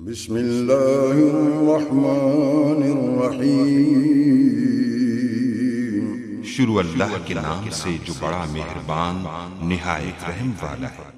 बिस्मिल्लाहिर्रहमानिर्रहीम। शुरू अल्लाह के नाम से जो बड़ा मेहरबान निहायत रहम वाला है।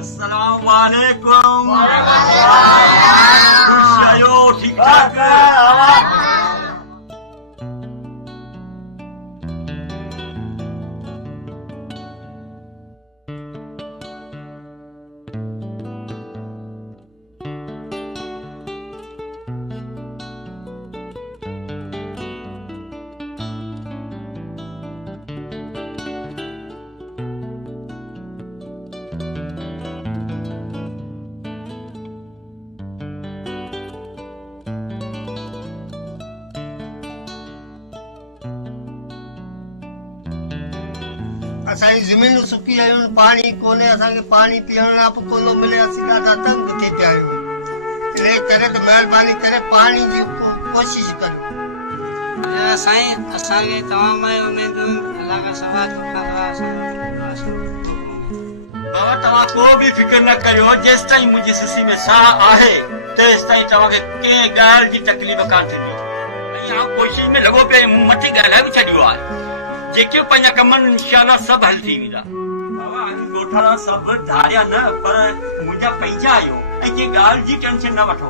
अस्सलामुअलैकुम। ठीक ठाक। असांजी ज़मीन सुकी आहियूं, पाणी कोन्हे, असांखे पाणी पीअण लाइ बि कोन्ह मिले, असीं ॾाढा तंग थी पिया आहियूं। इन करे त महिरबानी करे पाणी जी कोशिश करो। साईं असांखे तव्हां मां उमेदूं अलाह खां सवाइ बाबा तव्हां को बि फिक्र न करियो, जेसि ताईं मुंहिंजी सिसी में साह आहे तेसि ताईं तव्हांखे कंहिं ॻाल्हि जी तकलीफ़ कान थींदी। ऐं कोशिश में लॻो पियो, मूं मथे ॻाल्हाए बि छॾियो आहे, जेके पंहिंजा कम इंशाअल्लाह सभु हल थी वेंदा। बाबा ॻोठाणा सभु धारिया न, पर मुंहिंजा पंहिंजा आहियो ऐं कंहिं ॻाल्हि जी टेंशन न वठो।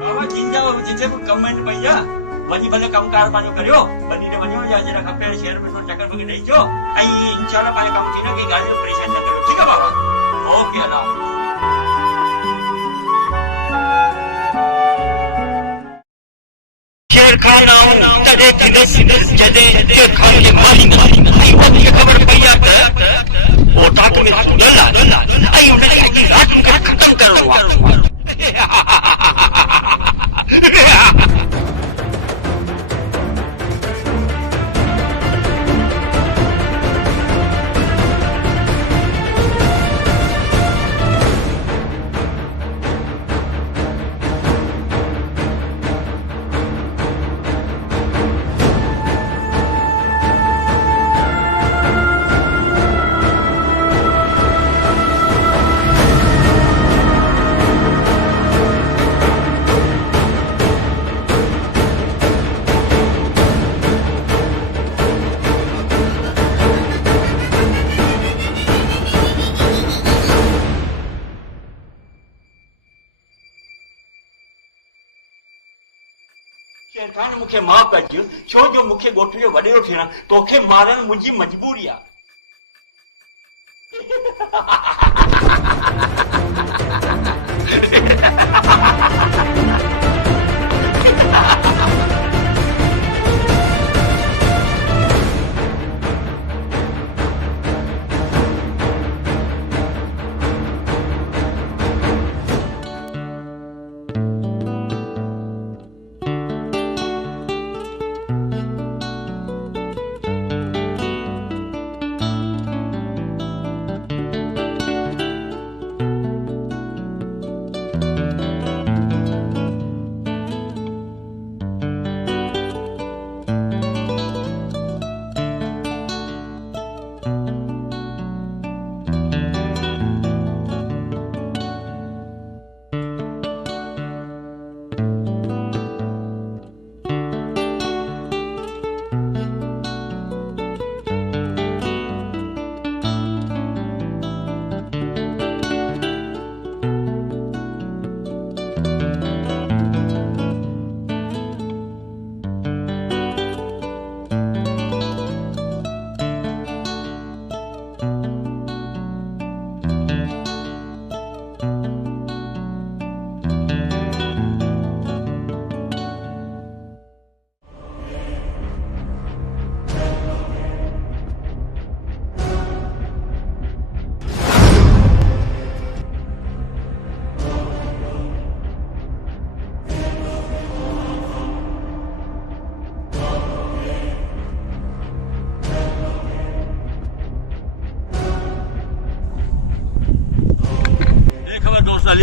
बाबा जिंजा जिते बि कम आहिनि पंहिंजा, वञी भले कमकार पंहिंजो करियो, वञी त वञो, या जॾहिं खपे शहर में थोरो चकर वकर ॾेई अचो, ऐं इंशाअल्लाह पंहिंजो कमु थींदो, कंहिं ॻाल्हि जो परेशान न करियो। ठीकु आहे बाबा? ओके अल्लाह। शेर खान आऊं तॾहिं थींदसि जॾहिं शेर खान जे माली में ऐं वधीक ख़बर पई आहे त ओटाक में सुडल आहे ऐं उनखे अॼु राति मूंखे ख़तमु करिणो आहे। शेर खान मूंखे माफ़ कजो, छो जो मूंखे ॻोठ जो वॾेरो थियण तोखे मारण मुंहिंजी मजबूरी आहे।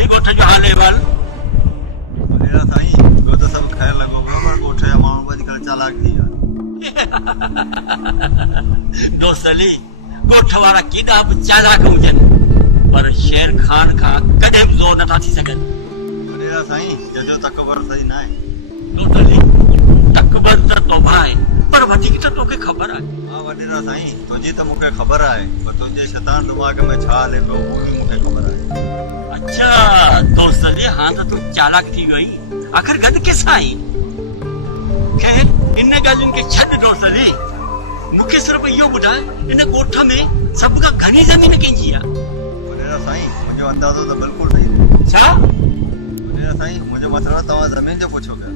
ॻोठ जो हाल अहिवाल बढ़िया साईं, ॿियो त सभु ख़ैरु लॻो पियो, पर ॻोठ जा माण्हू अॼुकल्ह चालाक थी विया। दोस्त अली, ॻोठ वारा केॾा बि चालाक हुजनि पर शेर खान खां कॾहिं बि ज़ोर नथा थी सघनि। बढ़िया साईं, जजो तकबर सही न आहे। दोस्त अली, तकबर त तोबा आहे पर वधीक त तोखे ख़बर आहे। हा वॾेरा साईं, तुंहिंजी त मूंखे ख़बर आहे, पर तुंहिंजे शैतान दिमाग़ में छा हले पियो उहो बि मूंखे ख़बर आहे। अच्छा दोस्त अली, हाँ त तूं चालाक थी वई, आख़िर गॾु कंहिंसां आई? खैर इन ॻाल्हियुनि खे छॾ दोस्त अली, मूंखे सिर्फ़ु इहो ॿुधाए इन ॻोठ में सभु खां घणी ज़मीन कंहिंजी आहे? वॾेरा साईं, मुंहिंजो अंदाज़ो त बिल्कुलु सही। छा? वॾेरा साईं, मुंहिंजो मतिलबु तव्हां ज़मीन जो पुछो पिया।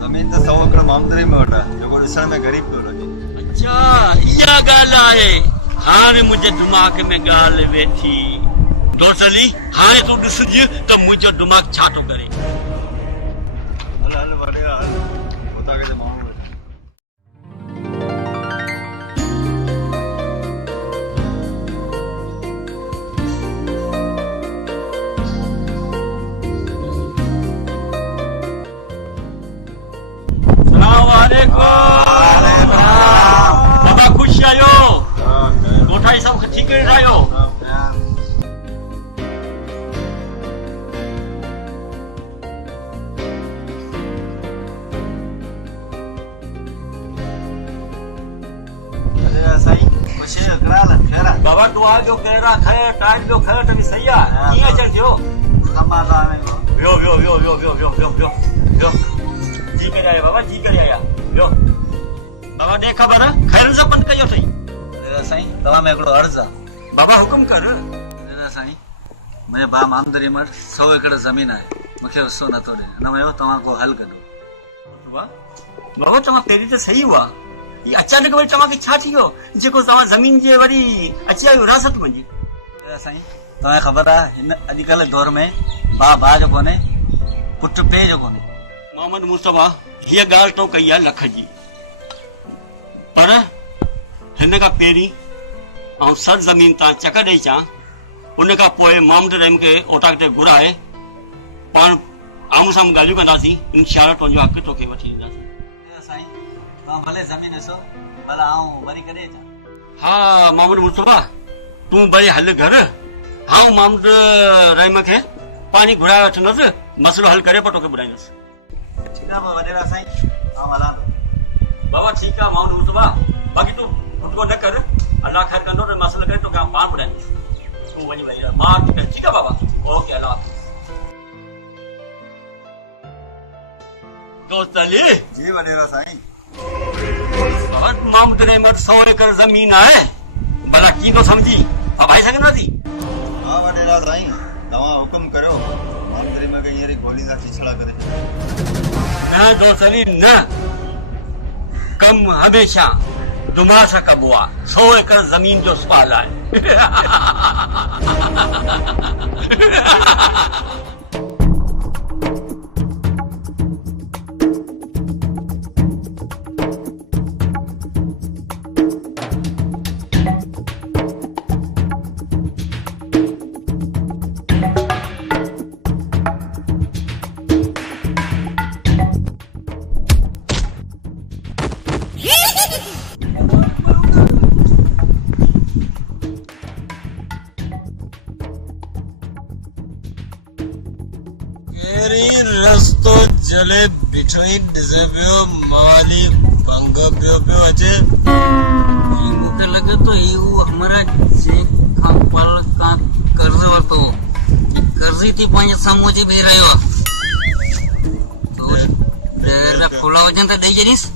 ज़मीन त 100 एकड़ मामदरी में वठा, जेको ॾिसण में ग़रीब पियो लॻे। अच्छा इहा ॻाल्हि आहे, हाणे मुंहिंजे दिमाग़ में ॻाल्हि वेठी। दोस्त अली, हाणे तूं ॾिसजे त मुंहिंजो दिमाग़ छा थो करे। हल हल वॾेरा हल, उतां खे माण्हू वेठा। बाबा ख़ुशि आहियो? ॻोठाई सभु ठीक रहियो? बाबा दुआ जो कहिड़ा खैर, टाइम जो खैर त बि सही आहे। कीअं अचनि थियो? वियो वियो वियो वियो वियो वियो वियो वियो वियो जी करे आया बाबा, जी करे आया वियो। बाबा ॾे ख़बर, खैर सां बंदि कयो अथई। साईं, तव्हां में हिकिड़ो अर्ज़ु आहे। बाबा हुकुम कर। साईं, मुंहिंजे भाउ मामदरी में 100 एकड़ ज़मीन आहे, मूंखे हिसो नथो ॾे, हिन में तव्हां को हल कढो। बाबा तव्हां पहिरीं त सही हुआ, ये अचानक वरी तव्हांखे छा थी वियो जेको तव्हां ज़मीन जे वरी अची आयो विरासत मंझि? साईं, तव्हांखे ख़बर आहे हिन अॼुकल्ह दौर में भाउ जो कोन्हे, पुटु पीउ जो कोन्हे। मोहम्मद मुस्तफा, हीअ ॻाल्हि तो कई आहे लख जी, पर हिन खां पहिरीं ऐं सर ज़मीन तां चक ॾेई अचां, उन खां पोइ मोहम्मद रहीम खे ओटाक ते घुराए पाण आम्हूं साम्हूं ॻाल्हियूं कंदासीं। इंशाअल्लाह तुंहिंजो हक़ तोखे वठी ॾींदासीं। साईं, तव्हां भले ज़मीन ॾिसो, भला आऊं वरी कॾहिं अचां? हा मोहम्मद मुस्तफा, तूं भले हल घर, आऊं मोहम्मद रहीम खे पाणी घुराए वठंदुसि, मसइलो हल करे पोइ तोखे ॿुधाईंदुसि। ठीकु आहे वॾेरा साईं, आऊं हलां थो। बाबा ठीकु आहे मोहम्मद मुस्तफा, बाक़ी तूं खुटको न कर, अल्लाह ख़ैर कंदो त मसइलो करे तोखे पाण ॿुधाईंदुसि। तूं वञी वई रह, मां ठीकु आहे बाबा, ओके अल्लाह हाफ़िज़। दोस्त अली जी वडेरा साईं। बहुत मामदरे मत 100 एकड़ जमीन है भला की तो समझी अब आई सघंदा थी। हाँ वडेरा साईं तव्हां हुकुम करो मामदरे में कहीं गोली सां छिछड़ा करे। न दोस्त अली न, कम हमेशा दिमाग सां कबो आहे। 100 एकड़ जमीन जो सुवाल आहे। रस्तो जले बिठोई डिज़बियो माली भंग पियो पियो अचे। मूंखे लॻे थो इहो हमारा चेक खां पल खां कर्ज़ वरितो कर्ज़ी थी पंहिंजे साम्हूं अची बीह रहियो आहे। तो खुला वजन त ॾेई छॾीसि।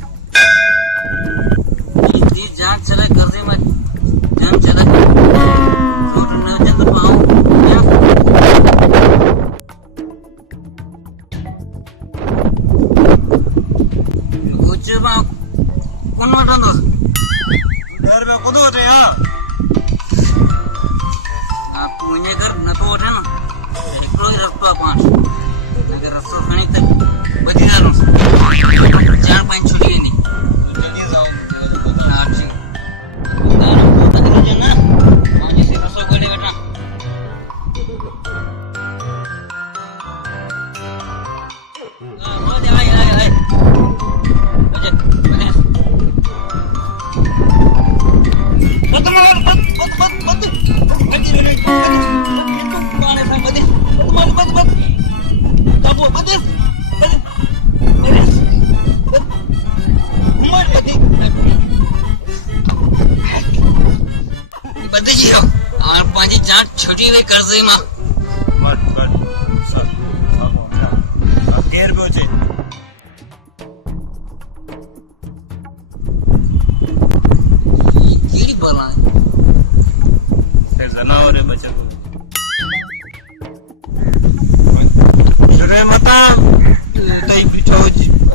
थी जांच छॾे कर्ज़े मां जाम छॾे रोट न वजन त पाऊं कौन वठंदो 10 रुपया खुद वठे। हाँ तूं वञे कर न थो वठे न हिकिड़ो ई रस्तो आहे पाण अगरि रस्तो खणी त ॿधी हलूंसि जान पाणी छुटी वेंदी। रस्तो ॻोल्हे वठां। पंहिंजी जान छुटी वई कर्ज़े मां। केर पियो अचे? कहिड़ी बला जनावर बचत छॾे मथां तई बीठो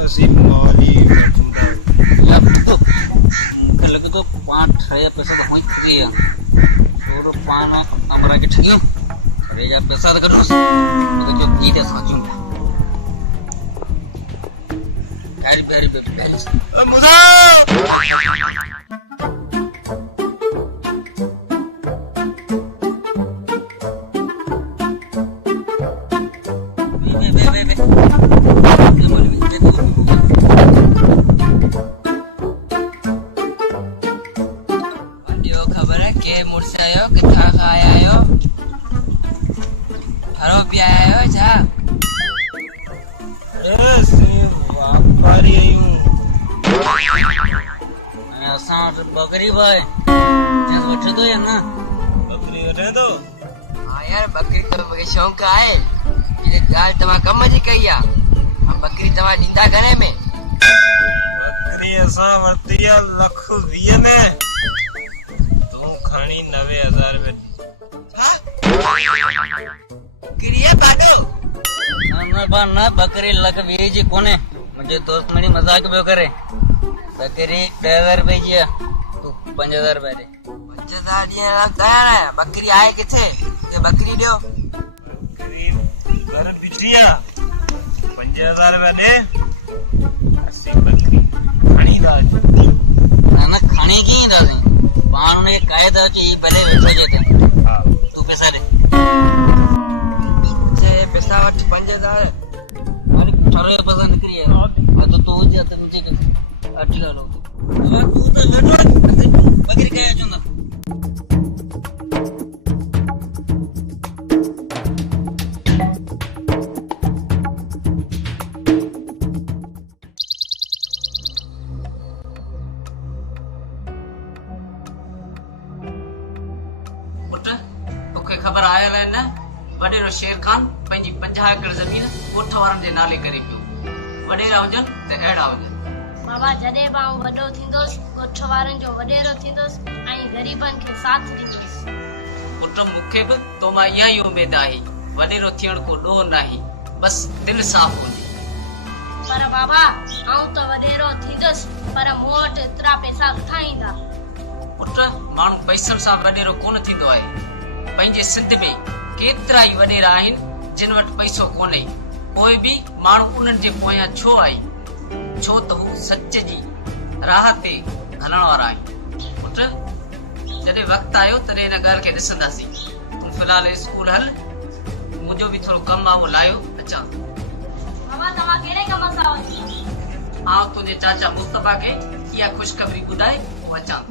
असीं माली मूंखे लॻे थो पाण ठहिया पैसा त हुई थी विया थोरो पाण अमरा खे ठगियो अरे जा पैसा त कढोसि मूंखे चयो की त सोचूं गाड़ी प्यारी पे मुझे खबर है के मुड़से आयो किथा खाया आयो हरो भी आयो जा असां वटि बकरी भाई वठे थो या न बकरी वठे थो। हाँ यार बकरी तो मूंखे शौक़ु आहे ये ॻाल्हि तव्हां कम जी कई आहे बकरी तव्हां ॾींदा घणे में? बकरी असां वरिती आहे 1,20,000 में तूं खणी 90,000 में। बकरी है बाडो न बकरी 1,20,000 जी कोने मुंहिंजो दोस्त मेरी मजाक पियो करे बकरी 10,000 रुपए जी आहे तूं 5,000 रुपए ॾे। 5,000 ॾियण लॻा न बकरी आहे किथे ये बकरी ॾियो बकरी घर बीठी आहे 5,000 रुपए ॾे असीं बकरी खणी था न खणी कीअं ईंदासीं पाण हुनखे काए था अची भले वेठो जे ते तूं पैसा ॾे पैसा वठ 5,000 अरे ठरो पैसा निकिरी विया तो तूं हुजे त मुंहिंजी अठी ॻाल्हि तूं त वेठो बकरी काए अचूं खबर आयल है न वडेरो शेर खान पंहिंजी 50 एकड़ जमीन ॻोठ वारनि जे नाले करे पियो वॾेरा हुजनि त अहिड़ा हुजनि। बाबा जॾहिं बि आउं वॾो थींदुसि ॻोठ वारनि जो वॾेरो थींदुसि ऐं ग़रीबनि खे साथ ॾींदुसि। पुट मूंखे बि तो मां इहा ई उमेद आहे, वॾेरो थियण को ॾोह नाहे, बस दिलि साफ़ हुजे। पर बाबा आउं त वॾेरो थींदुसि, पर मूं वटि एतिरा पैसा किथां ईंदा? पुट माण्हू पैसनि सां वॾेरो कोन थींदो आहे। पंहिंजे सिंध में केतिरा ई वॾेरा आहिनि जिन वटि पैसो कोन्हे, पोइ बि माण्हू उन्हनि जे पोयां छो आहे? छो त हू सच जी राह ते हलण वारा आहिनि। पुट जॾहिं वक़्तु आयो तॾहिं हिन ॻाल्हि खे ॾिसंदासीं। तूं फ़िलहाल स्कूल हल, मुंहिंजो बि थोरो कमु आहे, उहो लायो अचां। बाबा तव्हां कहिड़े कम सां वञो? आउं तुंहिंजे चाचा मुस्तफ़ा खे इहा ख़ुशख़बरी ॿुधाए पोइ अचां।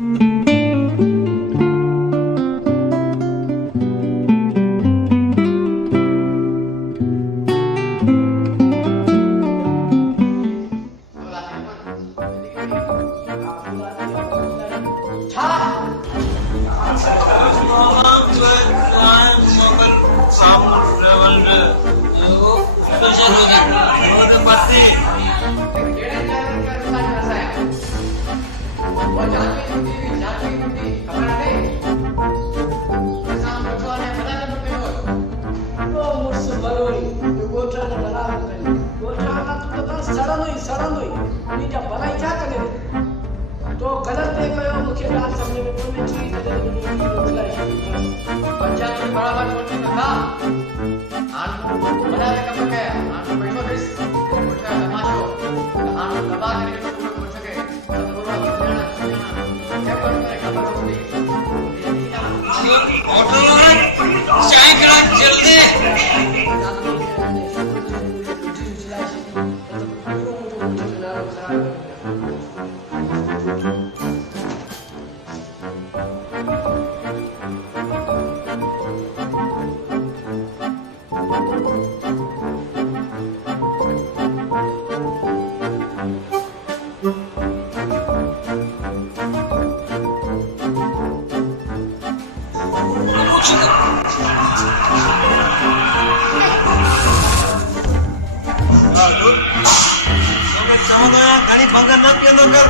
घणी भंग न पीअंदो कर।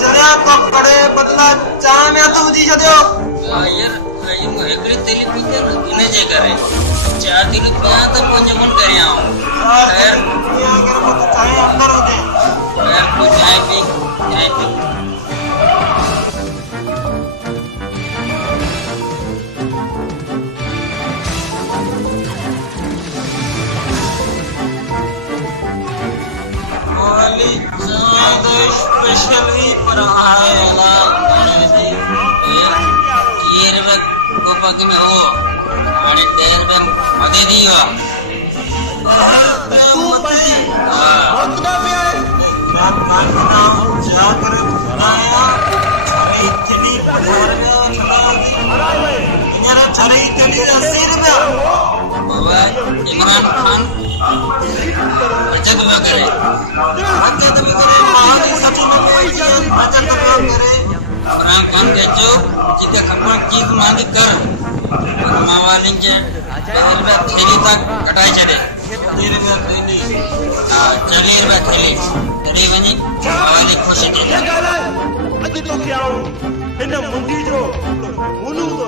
चरिया तो कड़े बदला चाह में तो विझी छॾियो। यार हिकिड़ी तेली पीते इन जे करे 4 दिल पिया त मुंहिंजो मन करे आऊं। खैर इहा करे मत चाहे अंदर हुजे। खैर को चाय पी। स्पेशल ही पर आए अलाल ये वक्त को पग में हो अरे देर में मदे दियो तू बजी मतलब है मैं मानता हूं जाकर बनाया इतनी बढ़िया छलावती मेरा छरे इतनी सिर में बाबा इमरान खान बचत में करे महाजी सचो में कोई बचत में करे इमरान खान के जो जिते खबर चीज मांगी कर मावालिन के देर में थैली तक कटाई चले देर में थैली चलीर में थैली तड़ी वनी मावाली खुश थी अज तो क्या हूं इन मुंडी जो मुनु तो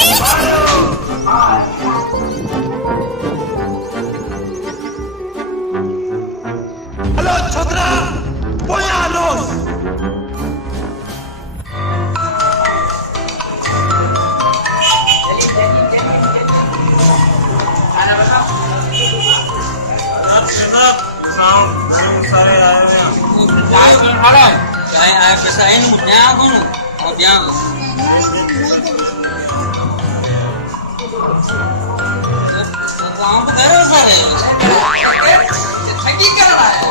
दिखाए हेलो छोकरा पोया लोस सारे आए हैं चाहे आए पैसा है नहीं क्या कौन और क्या वहाँ पर करो सारे ठगी कर रहा है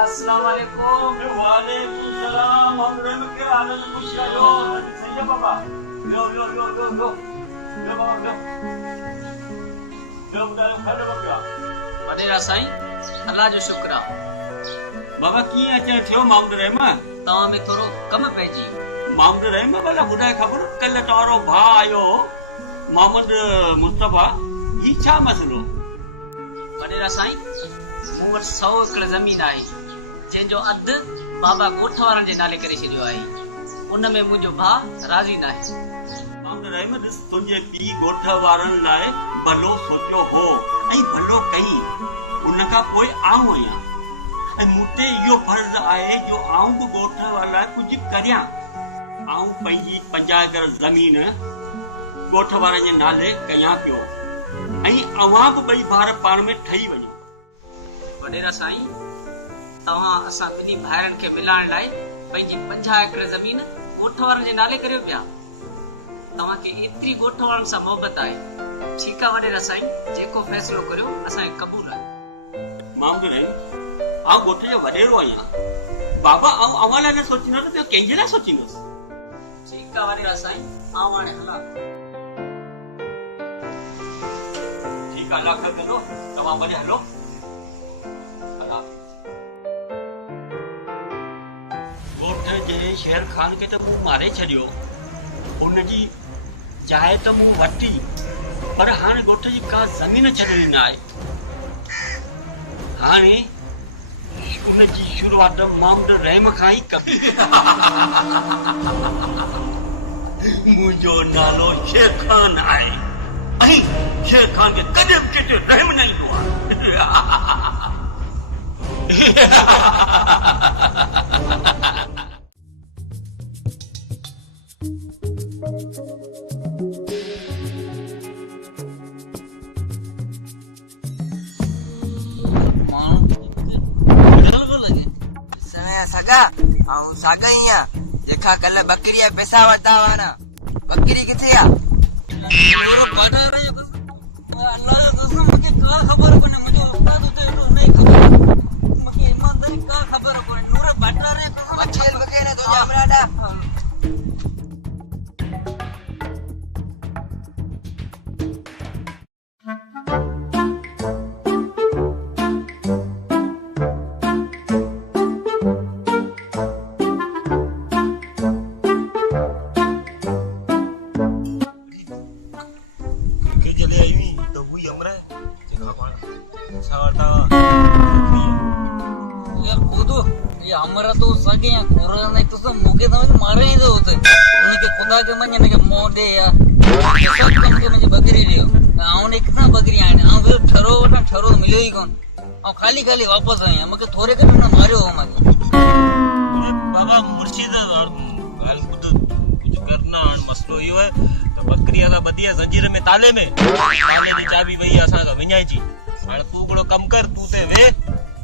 अस्सलाम वालेकुम। वालेकुम सलाम। हम के आनंद खुश रहो। अच्छा बाबा लो बाबा लो ॿुधायो खॾ बपिया वॾेरा साईं अल्लाह जो शुक्र आहे बाबा कीअं अचणु थियो मामूद रहम तव्हां में थोरो कम पइजी मामूद रहम भला ॿुधाए ख़बर कल्ह तव्हांजो भाउ आयो मोहम्मद मुस्तफ़ा ही छा मसइलो वॾेरा साईं मूं वटि 100 एकड़ ज़मीन आहे जंहिंजो अधु बाबा ॻोठ वारनि जे नाले करे छॾियो आहे उन में मुंहिंजो भाउ राज़ी न आहे मामूद रहम ॾिस तुंहिंजे पीउ ॻोठ वारनि लाइ भलो सोचियो हो ऐं भलो कई उन खां पोइ आऊं आहियां ऐं मूं ते इहो फर्ज़ आहे जो आऊं बि ॻोठ वारनि लाइ कुझु करियां आऊं पंहिंजी 50 एकड़ ज़मीन ॻोठ वारनि जे नाले कयां पियो ऐं अवां बि ॿई भाउर पाण में ठही वञो वॾेरा साईं तव्हां असां ॿिन्ही भाइरनि खे मिलाइण लाइ पंहिंजी 50 एकड़ ज़मीन ॻोठ वारनि जे नाले करियो पिया तव्हांखे एतिरी ॻोठ वारनि सां मोहबत आहे ठीकु आहे वॾेरा साईं जेको फ़ैसिलो करियो असांखे क़बूल आहे मामूद रहम आऊं ॻोठ जो वॾेरो आहियां बाबा आऊं अवां लाइ न सोचींदुसि ॿियो कंहिंजे लाइ सोचींदुसि ठीकु आहे वॾेरा साईं आऊं हाणे हलां ठीकु आहे अलाह ख़ैर कंदो तव्हां भले हलो ॻोठ जे शेर ख़ान खे त मूं मारे छॾियो हुनजी चाहे त मूं वरिती पर हाणे ॻोठ जी का ज़मीन छॾणी न आहे हाणे उनजी शुरूआत मामूद रहम खां ई कबी मुंहिंजो नालो शेर खान आहे ऐं शेर खान खे कॾहिं बि कंहिंते रहम न ईंदो आहे सागा ही जेका कल बकरी पैसा वरता हुआ ना बकरी किथे आ खबर कोने मुझे उस्ताद तो नहीं खबर मकी ईमानदारी का खबर कोने नूर बटरा रे बचेल बकेने तो हमराडा हमारा तो सगे कोरोना तो सब मुके समझ मारे ही तो होते उनके खुदा के मन ने के मोडे या सब कम के मुझे बकरी लियो आउने कितना बकरी आने आ वे ठरो मिलियो ही कोन आ खाली वापस आए हमके थोड़े के ना मारियो हमारे बाबा मुर्शिद गाल खुद कुछ करना मसलो यो है तो बकरी असा बदिया जंजीर में ताले दी चाबी वही असा का विञाई जी हां तू बड़ो कम कर तू ते वे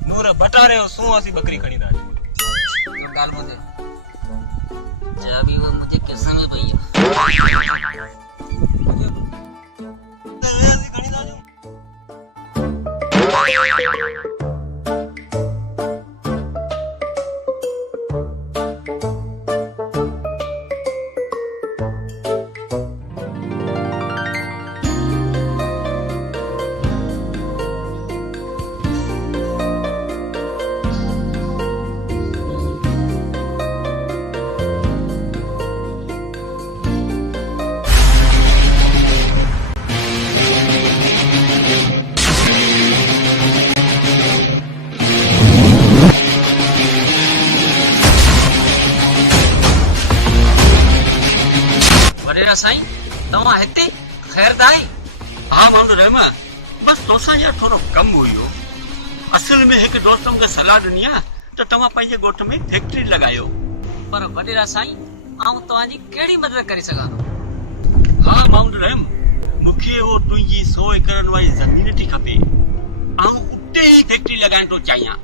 नूर बटारे सो असी बकरी खणी ना गाल मुझे चाबी वो मुझे कैसे में भैया साईं तव्हां हिते ख़ैर दाई हा मामूद रहम बस तोसां यार थोरो कम हुयो असल में हिकु दोस्त मूंखे सलाह ॾिनी आहे त तव्हां पंहिंजे ॻोठ में फैक्ट्री लॻायो पर वॾेरा साईं आऊं तव्हांजी कहिड़ी मदद करे सघां थो हा मामूद रहम मूंखे उहो तुंहिंजी 100 एकड़नि वारी ज़मीन थी खपे आऊं उते ई फैक्ट्री लॻाइण थो चाहियां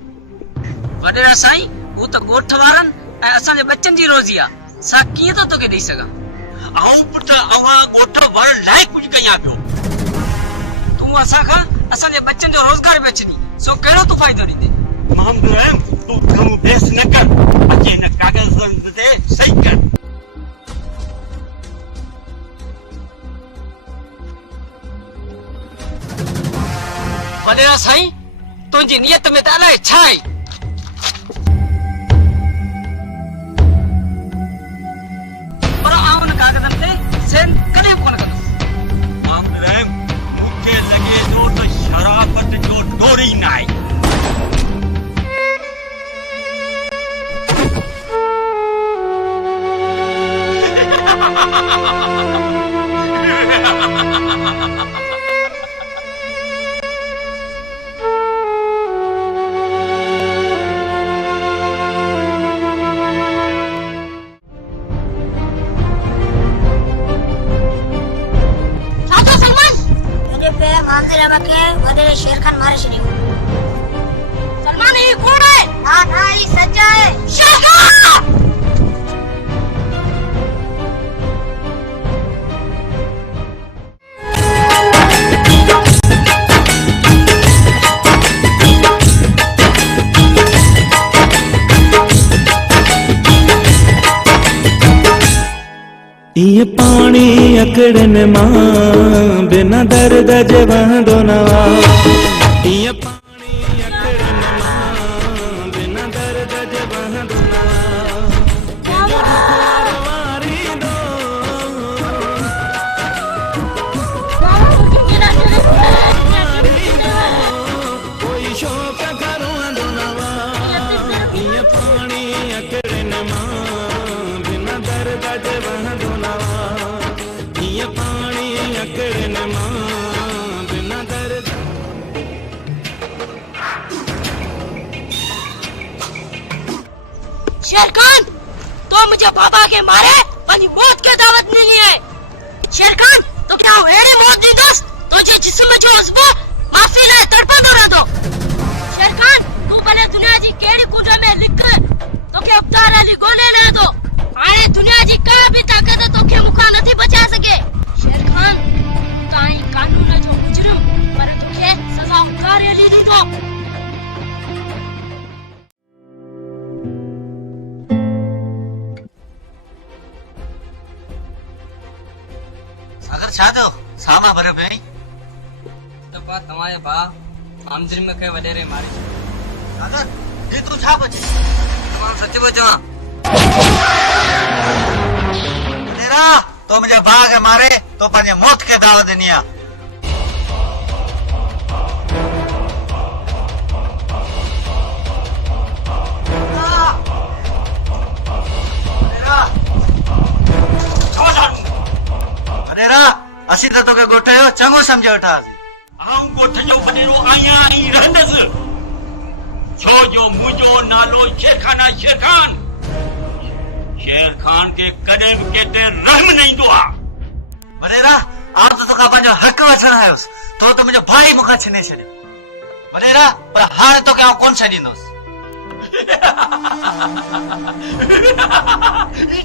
वॾेरा साईं हू त ॻोठ वारनि ऐं असांजे बच्चनि जी रोज़ी आहे सा कीअं थो तोखे ॾेई सघां आऊं पुट अवां ॻोठ वारनि लाइ कुझु कयां पियो तूं असांखां असांजे बच्चनि जो रोज़गार बि अचनी सो कहिड़ो तूं फ़ाइदो ॾींदे मामूद रहम तूं घणो बेस न कर अचे हिन कागज़ ते सही कर वॾेरा साईं तुंहिंजी नियत में त अलाए छा आहे। पर आउं उन कागज़नि ते सेन कॾहिं कोन कंदुसि। मूंखे लॻे थो त शराफ़त जो डोर ई न आहे। शेर खान मारे छॾियो। सलमान ही कौन है? ना ना ही सच्चा है। शेर खान ये पानी अकड़न मां बिना दर्द जे वहंदो न ये पानी अकड़न मां बिना दर्द जे वहंदो न वारी दो कोई शौक करूंदो न ये पानी अकड़न मां बिना दर्द जे वहंदो ये पानी अकड़न मां बिना दर्द। शेर खान तो मुझे बाबा के मारे अपनी मौत की दावत नहीं है। शेर खान तो क्या अहिड़ी मौत ॾींदुसि तुंहिंजे जिस्म जो उज़्व माफ़ी लाइ तड़पंदो रहंदो। शेर खान तूं भले दुनिया जी कहिड़ी कूद में लिक तोखे अवतार अली ॻोल्हे रहंदो। हाणे दुनिया जी का भी ताक़त तोखे मूंखां नथी बचाए सघे। शेर खान ताईं कानून जो मुजरिम पर तोखे सज़ा अवतार अली ॾींदो। सागर छा थियो? सामा भरियो पियो दफ़ा तव्हांजे भाउ आमदनी मूंखे वॾेरे मारे छॾियो। सागर हे तूं छा पियो चईं? तमामु सच पियो चवां। वॾेरा तो मुंहिंजे भाउ खे मारे तो पंहिंजे मौत खे दावत ॾिनी आहे। वॾेरा असीं त तोखे ॻोठ जो चङो सम्झे वठासीं। आऊं ॻोठ जो वॾेरो आहियां ऐं रहंदसि छो जो मुंहिंजो नालो शेर खान आहे। शेर खान शेर खान के कॾहिं बि केतिरे रहम न ईंदो आहे। वॾेरा आउं त तोखां पंहिंजो हक़ वठण आयुसि तो त मुंहिंजो भाउ ई मूंखां छिने छॾियो। वॾेरा पर हाणे तोखे आउं कोन छॾींदुसि।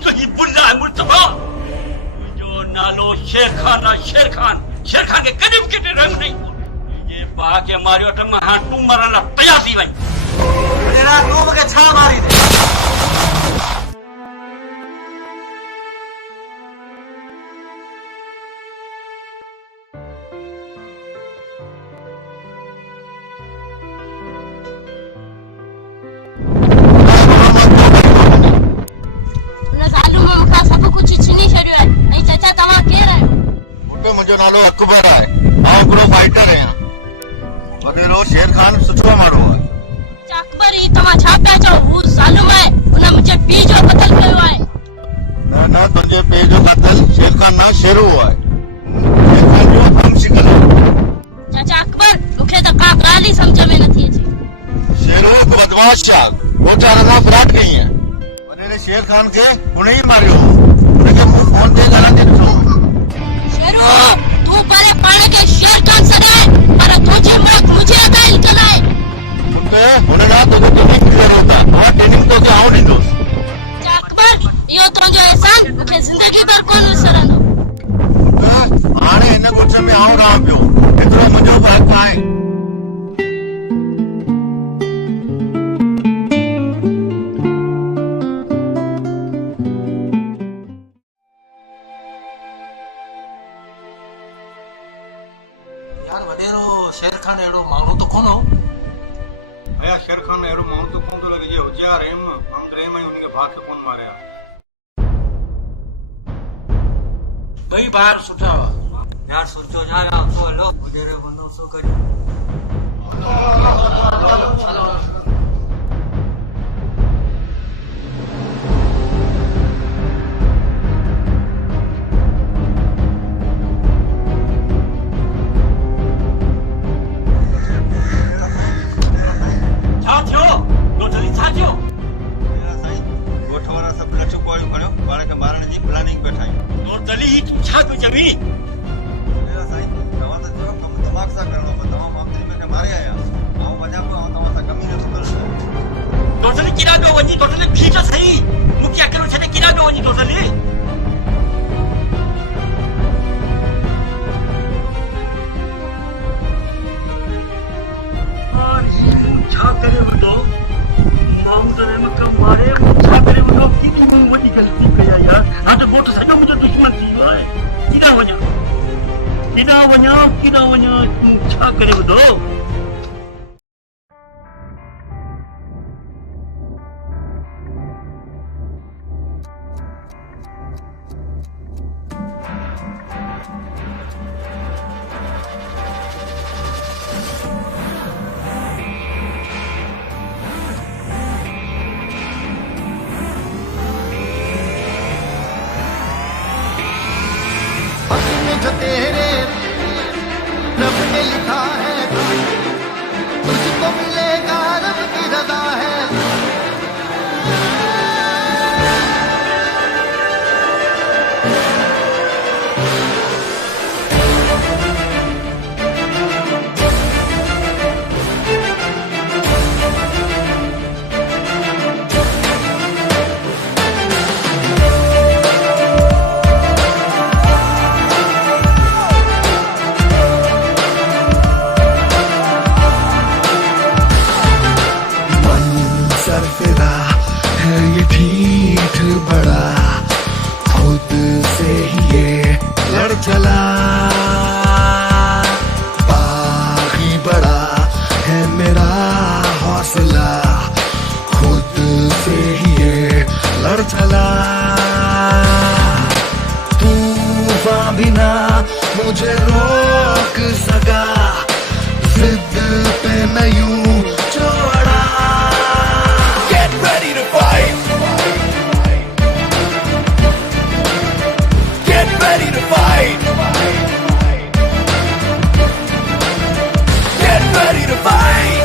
तुंहिंजी भुल आहे मुर्तबा। मुंहिंजो नालो शेर खान आहे। शेर खान खे कॾहिं बि केतिरे रहम न ईंदो। मुंहिंजे भाउ खे मारियो त मां हाणे तूं मरण लाइ तयार थी वई। वॾेरा तूं मूंखे छा मारींदे? मुंहिंजो नालो अकबर आहे। आउं हिकिड़ो फाइटर आहियां। वॾेरो शेर खान सुठो माण्हू आहे। अकबर ही तव्हां छा पिया चओ? हू ज़ालिम आहे। हुन मुंहिंजे पीउ जो क़त्ल कयो आहे। न न तुंहिंजे पीउ जो क़त्ल शेर खान न शेरू आहे। शेर खान जो हम शिकल आहे। चाचा अकबर मूंखे त का ॻाल्हि ई सम्झ में नथी अचे। शेरू हिकु बदमाश आहे। ॻोठाणे सां फ्रॉड कई आहे। वॾेरे शेर खान खे हुन ई मारियो। हुनखे मूं फोन ते ॻाल्हाईंदे ॾिठो। तू परे पाण के शेर खान सॾाए पर तुझे मुल्क मुझे अदा निकल आए। हुन ना तोखे ट्रेनिंग दी ज़रूरत आहे। उहा ट्रेनिंग तोखे आउं ॾींदुसि। अकबर इहो तुंहिंजो एहसान मूंखे ज़िंदगी भर कोन विसरंदो। हाणे हिन ॻोठ में आउं रहां पियो। एतिरो मुंहिंजो हक़ आहे। यार वॾेरो शेर खान अहिड़ो माण्हू त कोन हो। अया शेर खान अहिड़ो माण्हू त कोन थो लॻे जे हुजिया रेम अंग्रेम ऐं उनखे भाउ खे कोन मारिया। ॿई ॿार सुठा हुआ। यार सोचो छा यार सो हलो गुजरे बंदो सो करी। छा थियो? डोटली छा थियो? ॻोठ वारा सभु लठियूं पोयूं खणियो ॿार खे मारण जी प्लानिंग पिया ठाहियूं। डोटली ही तूं छा पियो चवीं? साईं तव्हां त चयो कमु दिमाग़ सां करिणो पर तव्हां मामले में खे मारे आया ऐं वञा पियो ऐं तव्हां सां कम ई नथो करे। डोटली किरा पियो वञी? डोटली थी त सही मूंखे अकेलो छॾे किरा पियो वञी? डोटली छा करे वठो माण्हू त हिन कमु मारे छा करे वठो? केॾी वॾी ग़लती कई आहे यार। हाणे त घोटु सॼो मुंहिंजो दुश्मन थी वियो आहे। केॾां वञा तूं छा करे वठो? जो तेरे रब ने लिखा है तुझको मिलेगा रब की रज़ा है। सरफिरा है ये ठीक बड़ा खुद से ही ये लड़ चला। बागी बड़ा है मेरा हौसला खुद से ही ये लड़ चला। तूफान भी ना मुझे रोक सका जिद पे मैं यूं चौड़ा। Ready to fight. Get ready to fight. Get ready to fight.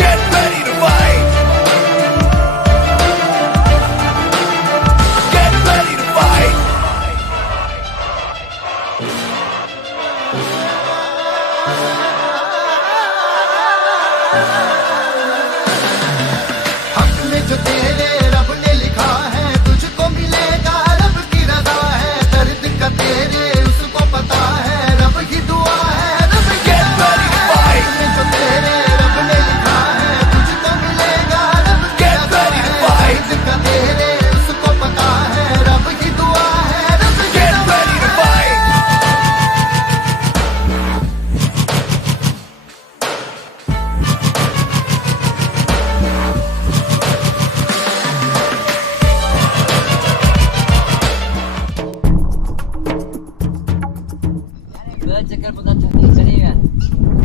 Get ready to fight. Get ready to fight. हक में जो तेरे रब ने लिखा है तुझको मिलेगा रब की रज़ा है। दर्द का तेरे उसको पता है रब की दुआ है रब की रज़ा है। हक में जो तेरे रब ने लिखा है तुझको मिलेगा रब की रज़ा है। दर्द का तेरे उसको पता है रब की दुआ है रब की रज़ा है। चक्कर पता थकी चली विया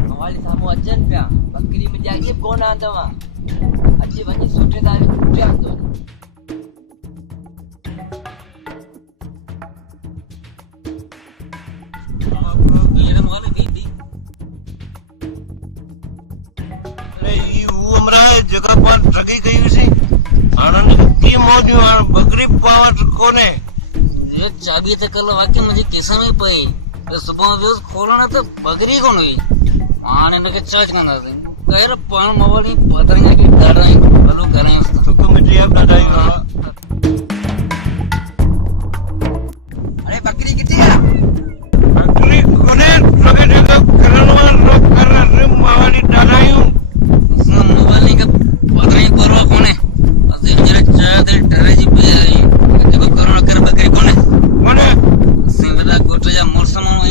हवाली साम्हूं अचनि पिया बकरी मुंहिंजी अॻे कोन आंदव अची वञी सुठे तारे कुटिया थो। जेका पाण ठगी कई हुईसीं हाणे कीअं मौजूं हाणे बकरी पावट कोन्हे। चाबी त कल्ह वाकई मुंहिंजी केस में पई त सुबुह वियुसि खोलण त बकरी कोन हुई। हाणे हिनखे चर्च कंदासीं कर पाण मवाली पतंग खे ॾाढायूं भलो करायूंसि तुक मिटी अब ॾाढायूं। अरे बकरी किथे आहे? बकरी कोन्हे तोखे जेको करण वारो कर मावाली ॾाढायूं मोबाइल का पतंग परवा कोने असीं हींअर चार ते डरे जी पिया आहियूं जेको करण कर बकरी कोने कोन्हे। असीं वॾा घोट जा मुड़ुस माण्हू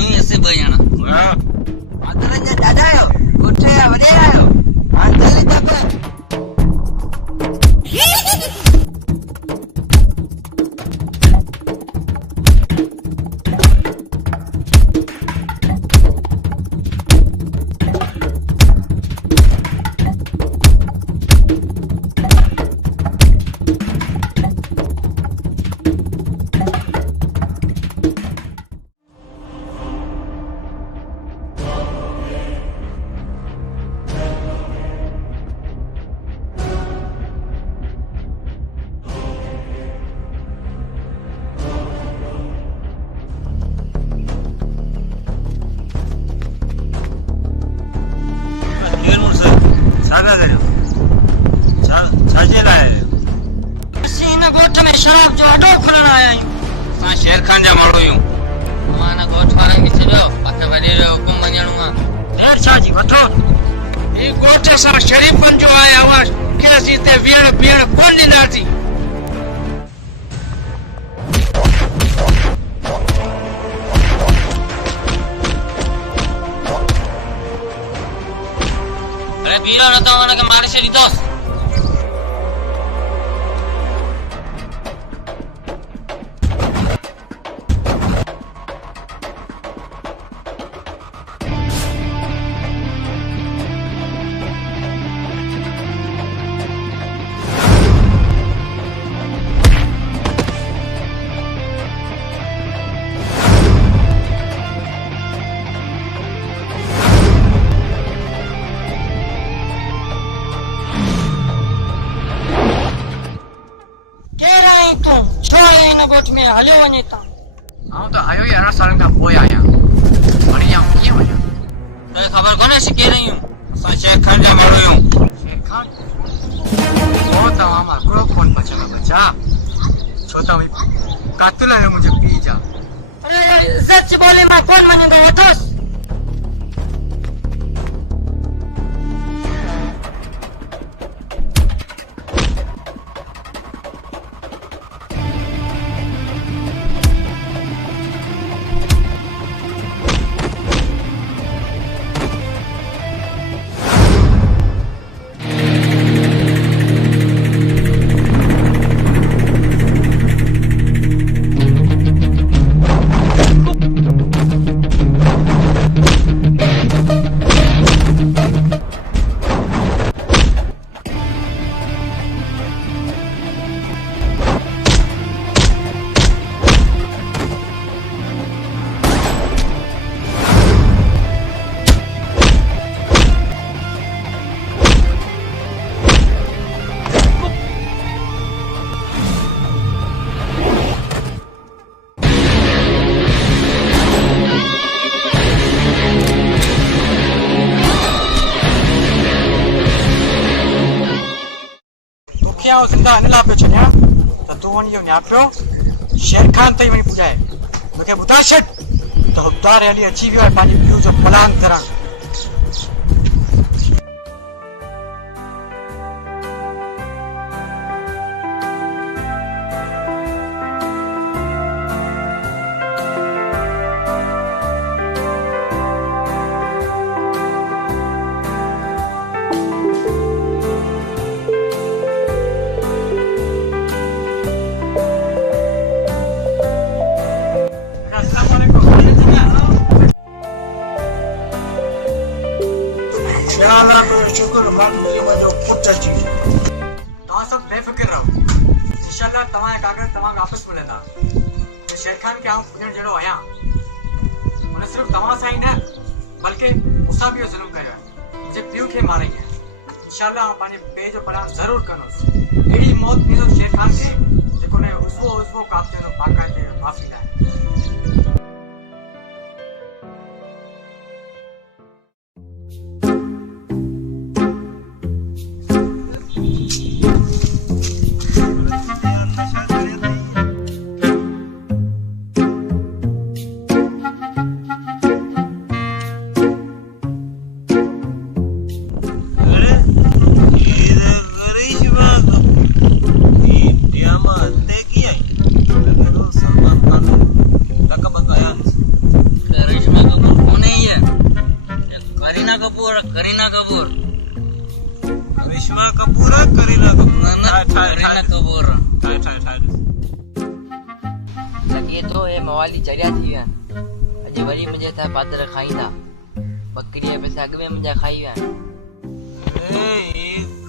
शराब जो अड्डो खुलण आया आहियूं। असां शेर खान जा माण्हू आहियूं। मां न ॻोठ वारनि खे छॾियो, पासे वॾे जो हुकुम मञणो आहे। देर छा जी वठो। ही ॻोठ सां शरीफ़नि जो आया हुआ खेसि हिते विहण बीहण कोन ॾींदासीं। अरे बीरो न त हुनखे मारे छॾींदोसि। ॻोठ में हलियो वञे था। आऊं त आयो ई 18 सालनि खां पोइ आहियां। हाणे या कीअं वञां? तोखे ख़बर कोन्हे असीं केरु आहियूं? असां शेर खान जा माण्हू आहियूं। शेर खान? ओ तव्हां मां हिकिड़ो कोन बचंदो बच्चा, छो त कातिल आहियो मुंहिंजे पीउ जा। अरे सच बोले मां कोन मञंदो वठोसि। ज़िंदा हिन लाइ पियो छॾियां त तूं वञी न्यापियो शेर खान ताईं वञी पुॼाए। मूंखे ॿुधाए छॾ त हुबदार हली अची वियो आहे पंहिंजे पीउ जो प्लान करण। तव्हां सभु बेफ़िक्र रहो, इंशाअल्लाह तव्हांजा कागज़ तव्हांखे वापसि मिलंदा। शेर खान खे आउं पुॼण जहिड़ो आहियां। हुन सिर्फ़ु तव्हां सां ई न बल्कि मूंसां बि इहो ज़ुल्म कयो आहे, मुंहिंजे पीउ खे मारियईं आहे। इंशाअल्लाह आउं पंहिंजे पीउ जो प्लान ज़रूरु कंदुसि। अहिड़ी मौत ॾींदुसि शेर खान खे जेको हुनजो उज़्वो काम थींदो बाक़ाइदे माफ़ी लाइ। करीना कपूर। करिश्मा कपूर करीना कपूर करीना कपूर लॻे थो हे मवाली चरिया थी विया आहिनि। अॼु वरी मुंहिंजे हथां पातर खाईंदा। बकरीअ पैसा अॻु में मुंहिंजा खाई विया आहिनि।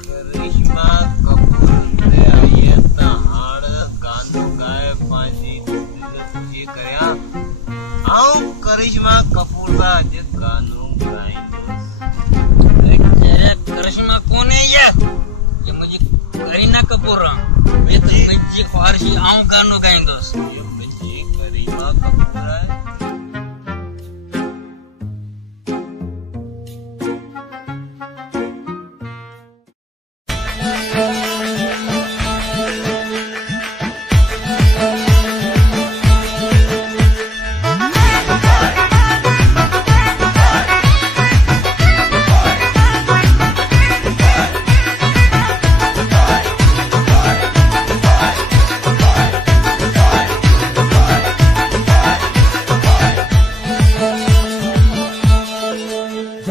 करिश्मा कपूर ते आई है त हाणे गानो गाए पंहिंजी ख़ुशी करियां। आऊं करिश्मा कपूर दा अॼु गानो करिश्मा कौन है ये मुझे करीना कपूर मुझे ख्वाहिश आऊं गानो गाईंदुसि। ये मुझे करीना कपूर है।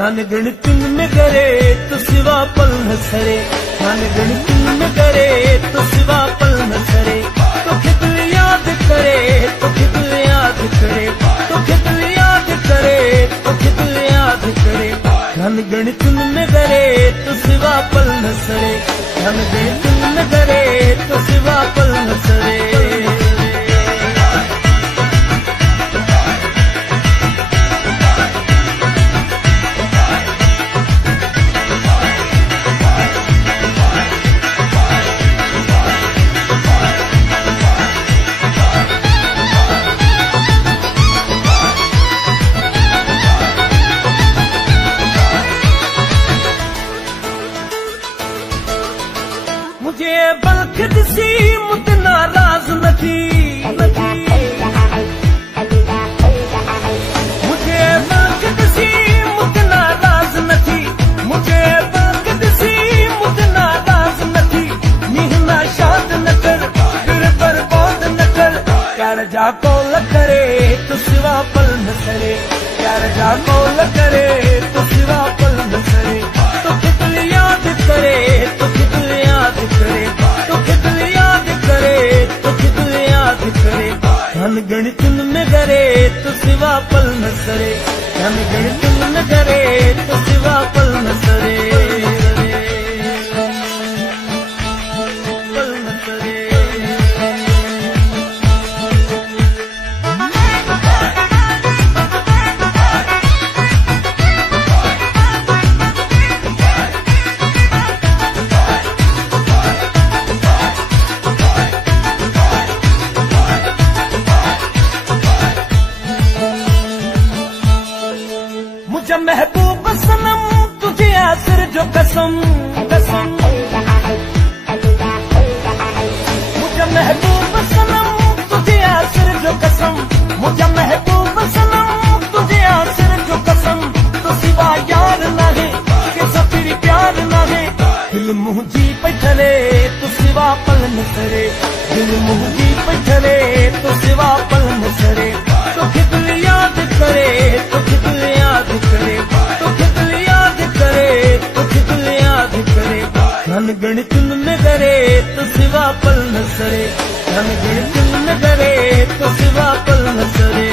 घन गण तुम में करे तो सिवा पल न सरे, घन गण तुम में करे तो सिवा पल न सरे। तो खिदल याद करे तो खिदल याद करे, तो खिदल याद करे तो खिदल याद करे। घन गण तुम में करे तो सिवा पल न सरे, घन गण तुम में करे तो सिवा पल न सरे। मुझे बल्ख दिसी मुझ नाराज नथी, मुझे बल्ख दिसी मुझ नाराज नथी, मुझे बल्ख दिसी मुझ नाराज नथी। मीहना शाद न कर फिर बर्बाद न कर, प्यार जा कौल करे तो सिवा पल न सरे, प्यार जा कौल करे तो सिवा पल न सरे। तो खिदल याद करे तो खिदल याद करे, तो खिदल याद करे तो खिदल याद करे। घन गण तुम में करे तो सिवा पल न सरे, घन गण तुम में करे तो सिवा पल न सरे, पल न सरे। मुझे महबूब सनम तुझे आसर जो कसम कसम, मुझे महबूब सनम तुझे आसर जो कसम, मुझे महबूब सनम तुझे आसर जो कसम। तो सिवा यार ना है कि सफिर प्यार ना है, दिल मुँह जी पैठरे तो सिवा पल न सरे, दिल मुँह जी पैठरे तो सिवा पल न सरे। तो खिदल याद करे तो खिदल याद करे, तो खिदल याद करे तो खिदल याद करे। घन गण तुम में करे तो सिवा पल न सरे, घन गण तुम में करे तो सिवा पल न सरे।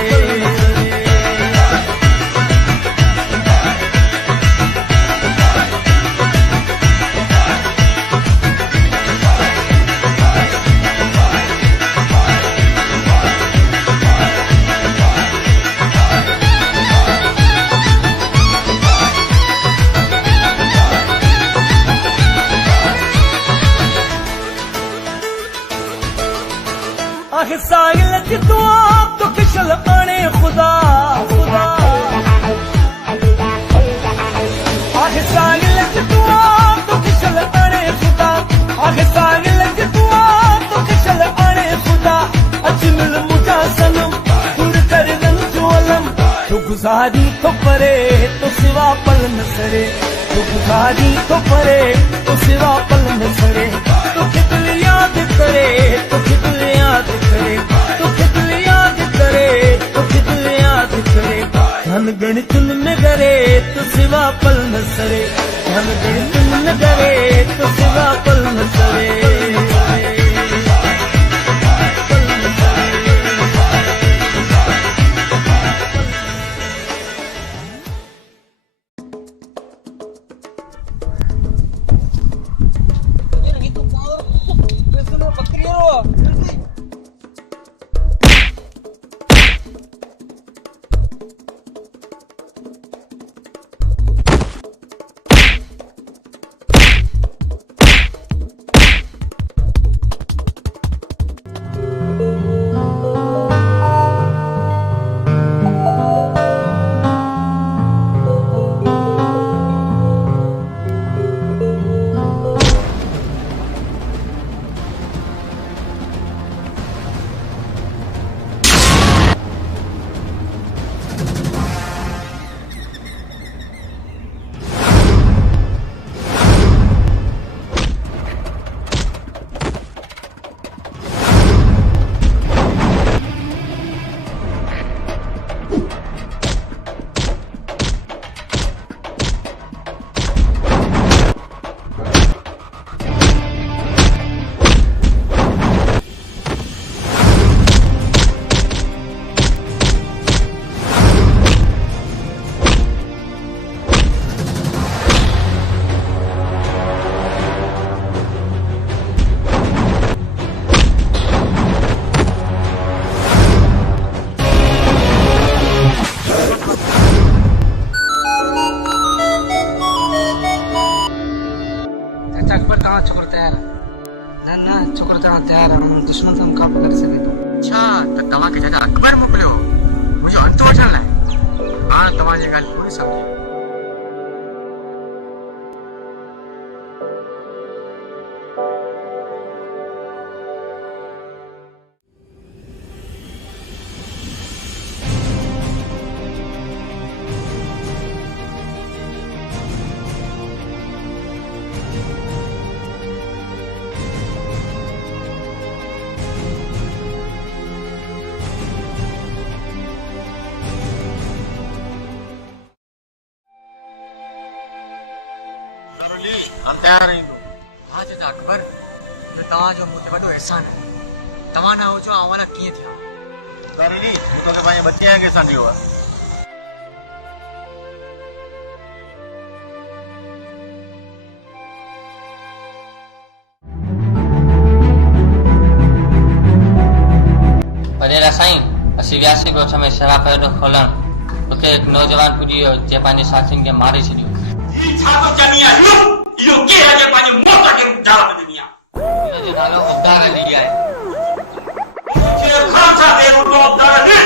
आखिर साहिल की दुआ तो किशल आने खुदा खुदा, आखिर साहिल की दुआ तो किशल आने खुदा, आखिर साहिल की दुआ तो किशल आने खुदा। अजमल मुझा सनम दूर कर रंग जो अलम, तो गुजारी तो परे तो सिवा पल न सरे, तो गुजारी तो परे तो सिवा पल न सरे। तो खिदल याद करे तो खिदल याद करे, तो खिदल याद करे तो खिदल याद करे। घन गण तुम में करे तो सिवा पल न सरे, घन गण तुम में करे तो सिवा पल न सरे। खां करे सघे थो। अच्छा त तव्हांखे जॾहिं अकबर मोकिलियो मुंहिंजो अंत वठण लाइ, हाणे तव्हांजी ॻाल्हि पूरी सम्झी। तयार ईंदो। हा चाचा अकबर, इहो तव्हांजो मूं ते वॾो एहसान आहे। तव्हां न हुजो आउं अलाए कीअं थिया। करली तूं तोखे पंहिंजे बच्चे खे सां ॾियो आहे। वॾेरा साईं, असीं वियासीं ॻोठ में शराब जो खोलण। उते हिकु नौजवान पुॼी वियो जे पंहिंजे साथियुनि खे मारे छॾियो। छा तो चनी आहे? इहो केरु आहे जे पंहिंजे मौत खे दावत ॾिनी आहे? हुनजो नालो अब्दार अली आहे। शेर खान सां दे उतो अब्दार अली।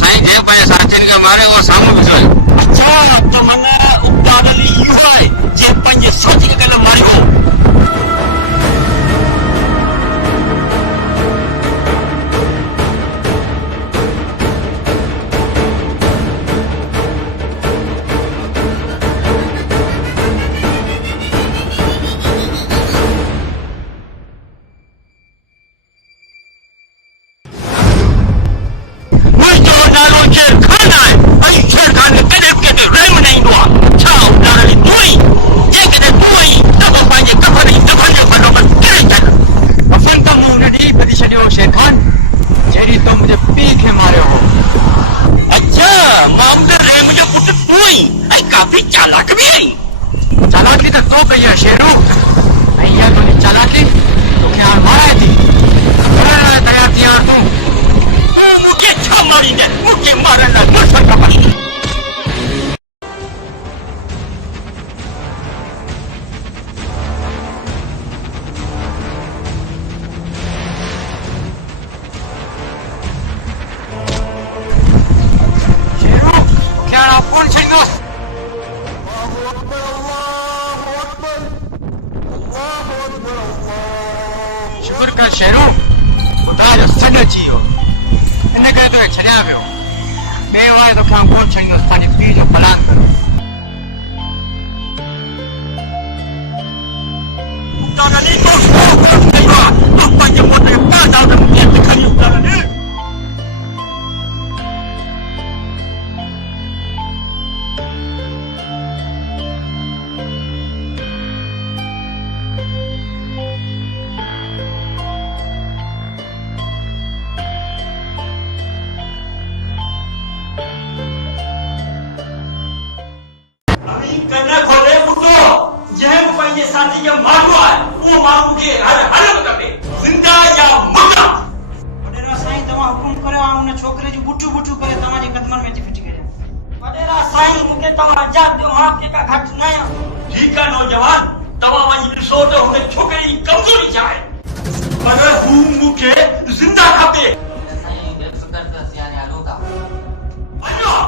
साईं जे पंहिंजे साथियुनि खे मारे उहो साम्हूं बीठो आहे। अच्छा त माना अब्दार अली इहो आहे जे पंहिंजे साथी खे कल्ह मारियो। चालाकी त तो कई आहे शेरू, ऐं इहा तुंहिंजी चालाकी तोखे हाणे माराए थी। करण लाइ तयार थी हाणे तूं मूंखे छा मारींदे? मूंखे मारण लाइ मुड़ुस खपनि। शेरू मूंखे हाणे कोन छॾींदोसि। शुक्र कर शेरू, ख़ुदा जो सॾु अची वियो, इन करे तोखे छॾियां पियो। ॿिए वारे तोखे आउं कोन छॾींदुसि। पंहिंजी पीउ जो पलान करो। पंहिंजे मौत खे पास आउट में खणी उतार ॾे। पंहिंजे साथी खे मारियो आहे उहो माण्हू खे हर खपे, ज़िंदा या मुर्दा। वॾेरा साईं तव्हां हुकुम करियो, हुन छोकिरे जूं बुटू बुटू करे तव्हांजे कदमनि में अची फिटी करियां। वॾेरा साईं मूंखे तव्हां आज़ाद ॾियो, मां कंहिंखां घटि न आहियां। ठीकु आहे नौजवान, तव्हां वञी ॾिसो त हुन छोकिरे जी कमज़ोरी छा आहे, पर हू मूंखे ज़िंदा खपे। साईं बेफ़िक्र त सियाने हलो था। वञो।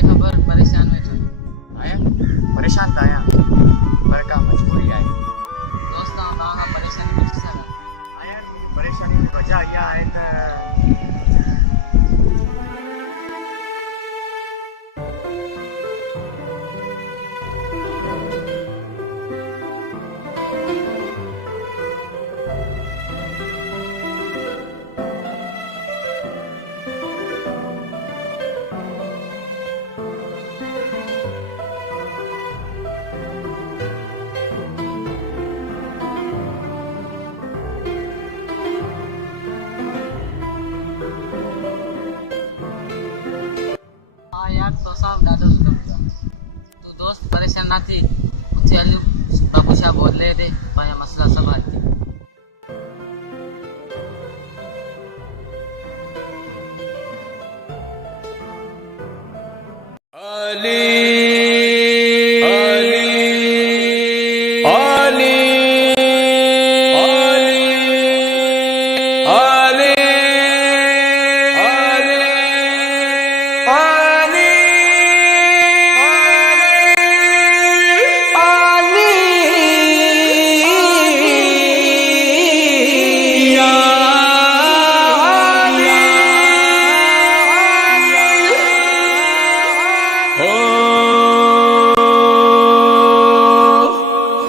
ये खबर परेशान में तो आया परेशान था आया पर का मजबूरी आए दोस्त तव्हां परेशानी में छा आया परेशानी की वजह इहा आहे त हाँ यार तो सब ॾाढो सुठो थियो तू दोस्त परेशान ना थी उथे हलियो बाबू छा बोले दे पंहिंजा मसला सब हल थी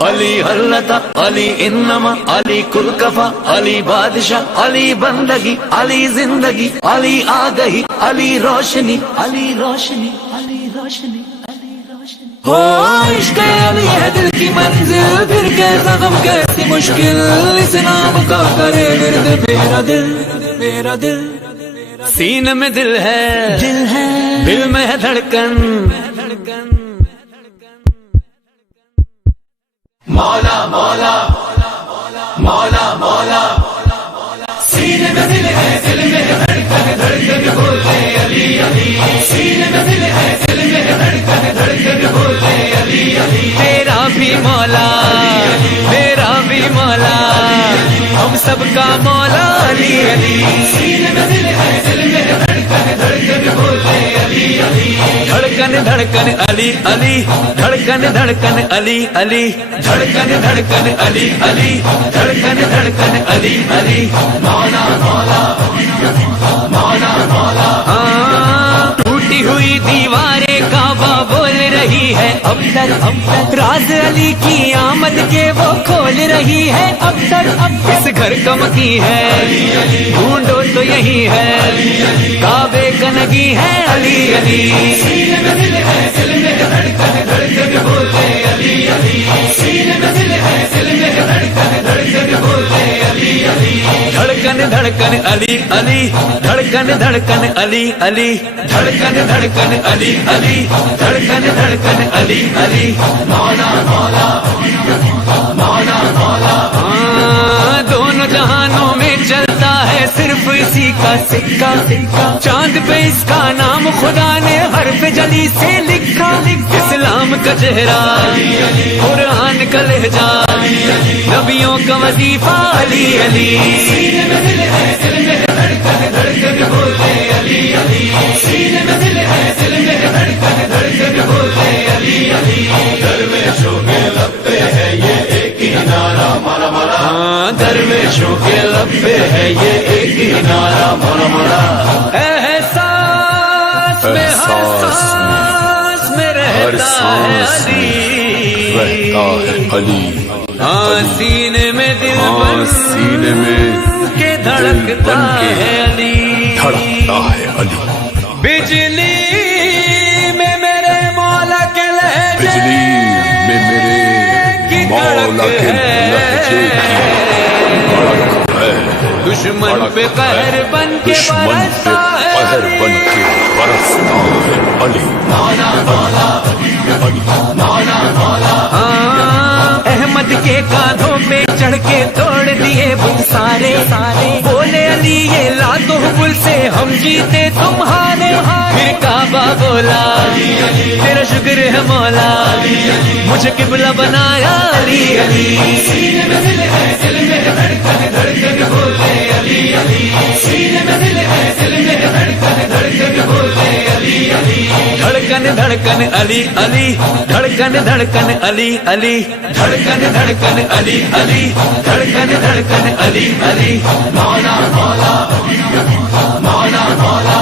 अली हल्लता अली इन्नमा अली कुलकफा अली बादशाह अली बंदगी अली जिंदगी अली आ गई अली रोशनी अली रोशनी अली रोशनी अली रोशनी हो इश्क अली है दिल की मंजिल फिर कैसा गम कैसी मुश्किल इस नाम का करे विर्द मेरा दिल सीने में दिल है दिल में है धड़कन मौला मौला मौला मौला सीने में दिल है दिल में धड़कन धड़कन बोले अली अली सीने में दिल है दिल में धड़कन धड़कन बोले अली अली तेरा भी मौला मेरा भी मौला हम सबका मौला अली अली सीने में दिल है दिल में धड़कन धड़कन बोले अली अली धड़कन धड़कन अली अली धड़कन धड़कन अली अली धड़कन धड़कन अली अली धड़कन धड़कन अली अली मौला मौला मौला मौला टूटी हुई दीवारें काबा बोल रही है अब तक राज अली की आमद के वो खोल रही है अब तक इस घर का मकी है ढूंढो तो यही है काबे का नगी है अली अली सीने में दिल है दिल में धड़कन धड़कन बोले अली अली सीने में दिल है दिल में धड़कन धड़कन बोले अली अली धड़कन धड़कन अली अली धड़कन धड़कन अली अली धड़कन धड़कन अली अली धड़कन धड़कन अली अली मौला मौला मौला मौला दोनों जहानों में चलता है सिर्फ इसी का सिक्का चांद पे इसका नाम खुदा ने हर्फ जली से लिखा इस्लाम का चेहरा कुरान का लहजा नबियों का वजीफा अली अली सीने में दिल है दिल में धड़कन धड़कन बोले अली अली सीने में दिल है दिल में धड़कन धड़कन बोले अली अली दरवेशों के लब पे है ये एक ही नारा मारा मारा दरवेशों के लब पे है ये एक ही नारा मारा मारा एहसास में हर सांस में रहता है अली सीने में दिल सीने में के धड़कता है अली बिजली में मेरे मौला के लहजे बिजली में मेरे मौला के लहजे दुश्मन पे कहर बन के बरसता है अली अहमद के कांधों पे चढ़ के तोड़ दिए बुत सारे बोले अली ये ला दो बुल से हम जीते तुम्हारे फिर काबा बोला तेरा शुक्र है मौला मुझे किबला बनाया अली अली सीने में दिल है दिल में धड़कन धड़कन बोले अली अली सीने में दिल है दिल में धड़कन धड़कन बोले अली धड़कन धड़कन अली अली, धड़कन धड़कन अली अली, धड़कन धड़कन अली अली, धड़कन धड़कन अली अली। मौला मौला मौला मौला।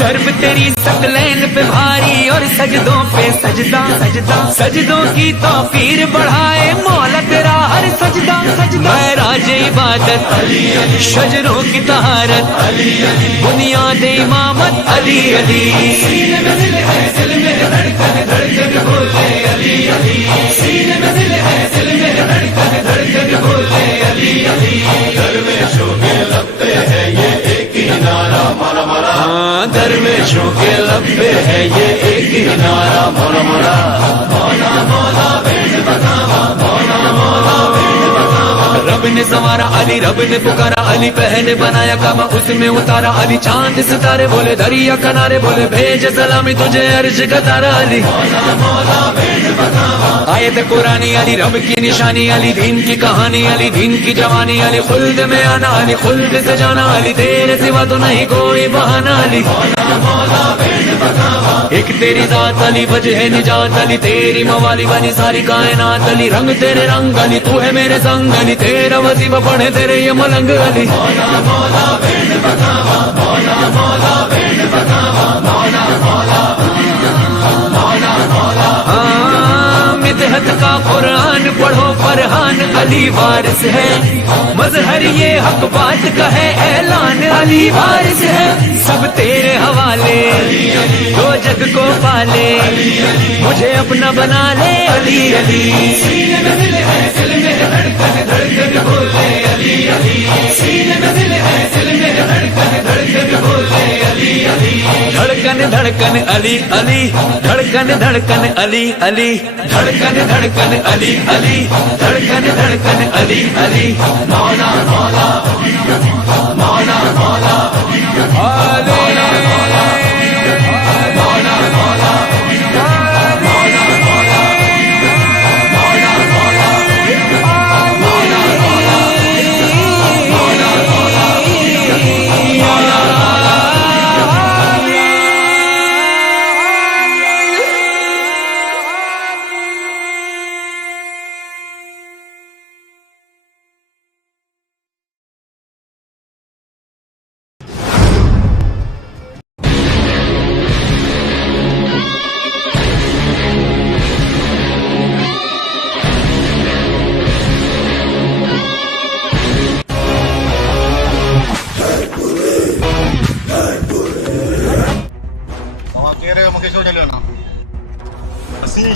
सर्व तेरी सकलैन पे भारी और सजदों पे सजदा सजदा, सजदों की तौफीर बढ़ाए मौला तेरा हर सजदा सजदा। राज इबादत अली अली, शजरों की तहारत अली अली, बुनियाद इमामत अली अली। सीने में दिल है दिल में धड़कन धड़कन बोले अली अली, सीने में दिल है दिल में धड़कन धड़कन बोले अली अली। दरवेशों के लब पे है ये एक ही नारा मौला मौला, दरवेशों के लब पे है ये एक ही नारा मौला मौला। मौला मौला भेंट बखावा, मौला मौला भेंट बखावा। रब ने संवारा अली, रब ने पुकारा अली, पहले बनाया काबा उसमें उतारा अली। चांद सितारे बोले दरिया किनारे बोले, भेज सलामी तुझे अर्ज का तारा अली। मौला मौला भेंट बखावा। आयत कुरानी अली, रब की निशानी अली, दीन की कहानी अली, दीन की जवानी अली। खुल्द में आना अली, खुल्द से जाना अली, तेरे सिवा तो नहीं कोई बहाना अली। मौला मौला भेंट बखावा। एक तेरी जात अली, वजह निजात अली, तेरी मवाली बनी सारी कायनात अली। रंग तेरे रंग अली, तू है मेरे संग अली, तेरा वजीफा पढ़े तेरे ये मलंग अली। मौला मौला भेंट बखावा, मौला मौला भेंट बखावा, मौला मौला मौला मौला। मिदहत का कुरान पढ़ो, फरहान अली वारिस है, मजहर ये हक बात का है, ऐलान अली वारिस है। सब तेरे हवाले, दो जग को पाले, मुझे अपना बना ले अली अली। सीने में दिल है दिल में धड़कन धड़कन बोले अली अली, सीने में दिल है दिल में धड़कन धड़कन बोले अली अली। धड़कन धड़कन अली अली, धड़कन धड़कन अली अली, धड़कन धड़कन अली अली, धड़कन धड़कन अली अली। मौला मौला मौला मौला अली, मौला मौला मौला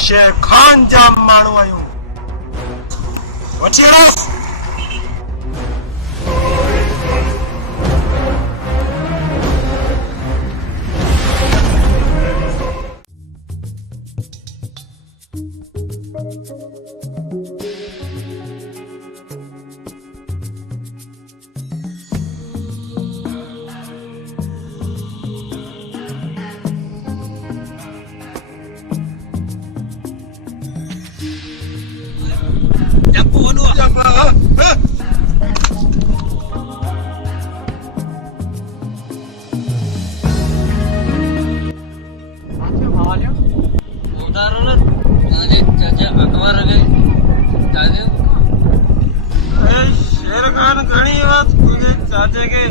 शेर खान जाम माण्हू आहियूं, वठी हलो। शेर खान घणी बात तुझे चाचे के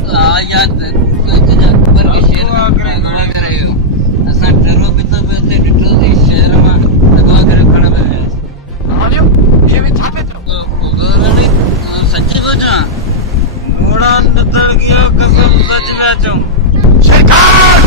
याद पर के शेर घणा करायो असा डरो भी तो बेते डिटो दी शहर में दबा कर खड़ा है हालियो ये भी छापे तो गोगने सच्ची बोलना मोड़ा नतर गया कसम सच में चूं शेर खान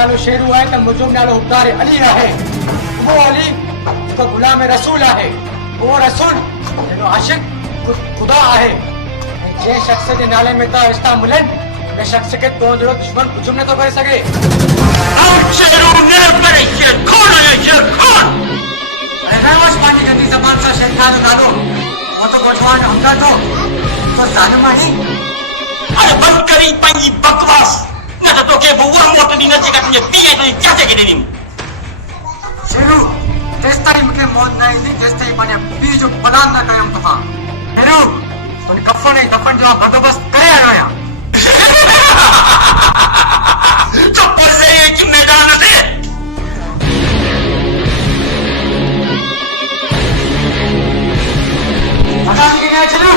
नालो शेरू आहे त मुंहिंजो नालो हुकदार अली आहे। वो अली जेको गुलाम रसूल आहे, वो रसूल जेको आशिक खुदा आहे। ऐं जंहिं शख़्स जे नाले में त रिश्ता मिलनि उन शख़्स खे तो जहिड़ो दुश्मन कुझु नथो करे सघे। शेरू न करे शेर खान आहे शेर खान। अरे नवाज़ पंहिंजी गंदी ज़बान सां शेर खान ॾाढो वो तो गोठवान हमका तो ज़ालिम आहे। अरे बंद करी पंहिंजी बकवास, न त तोखे बुआ मोट ॾी न जेका तुंहिंजे पीउ तुंहिंजे चाचे खे ॾिनी। शेरू जेसिताईं मूंखे मौत न ईंदी तेसिताईं पंहिंजे पीउ जो बलान न कयमि तोखां। शेरू तुंहिंजे कफ़न ऐं दफ़न जो बंदोबस्त करे आयो आहियां। तो परसे एक मैदान से मकान के लिए चलो।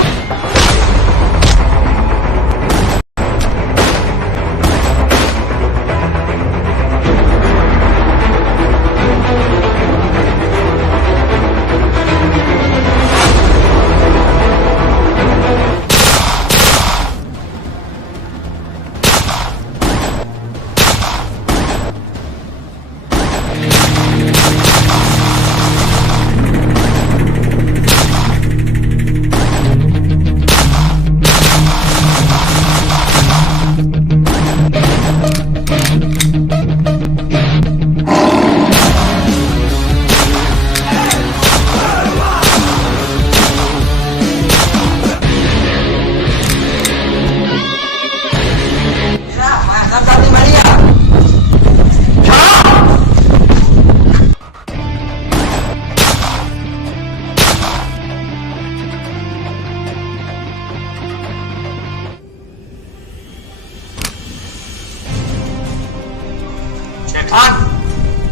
शेखान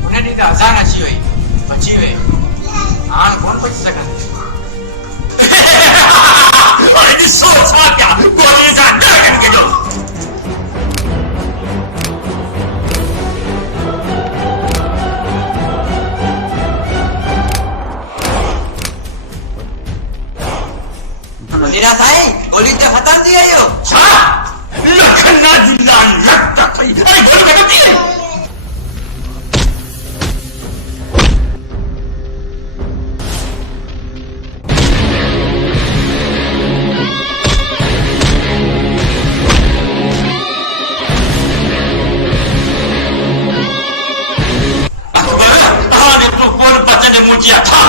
उन्हें ॾींहुं त अज़ान अची वई बची वई हाणे कोन बची सघंदी। अरे ॾिसो छा पिया गोलीअ सां ॾाढनि कढो। वज़ीरा साईं गोली ते ख़तर थी आयो छा लखना जिला लट थई अरे गोली कढी थी। मुझे था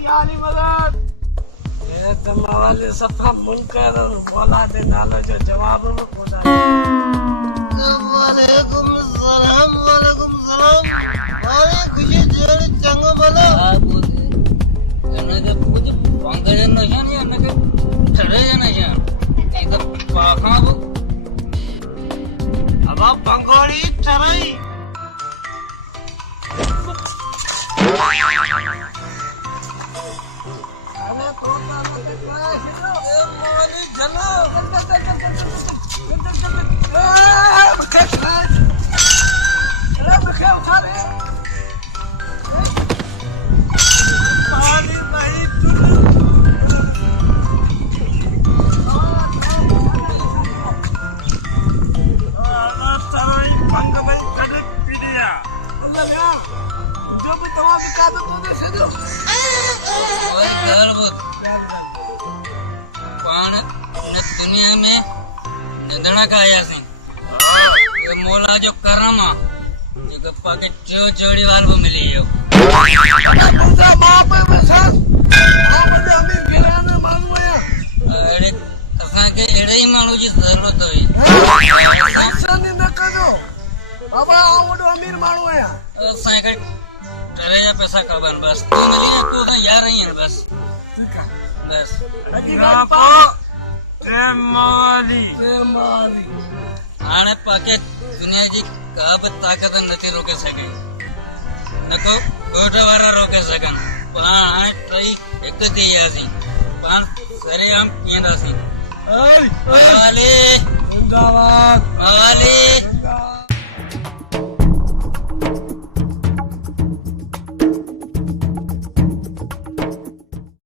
याली मदद ये तमावाले सफा मुनकर और मौला दे नालो जो जवाब में कोदा। वालेकुम सलाम अरे खुशी जेड़ चंगो बोलो आ बोल एने के कुछ पंगजन न है बाबा बंगोड़ी चराई दुनिया में निधना का आया सी ये मोला जो करम जो गप्पा के जो जोड़ी वाल वो मिली है दूसरा बाप है बसास आ बड़े अमीर घराने मानू है अरे असा के एड़े ही मानू जी जरूरत होई इंसान ने न करो बाबा आ बड़ो अमीर मानू है असा के डरे या पैसा कबन बस तू मिली है तू यार ही है बस ठीक है बस अजी बापा हाणे पाके दुनिया जी का बि ताक़त नथी रोके सघे न को ॻोठ वारा रोके सघनि पाण हाणे टई हिकु थी वियासीं पाण सरेआम कीअंदासीं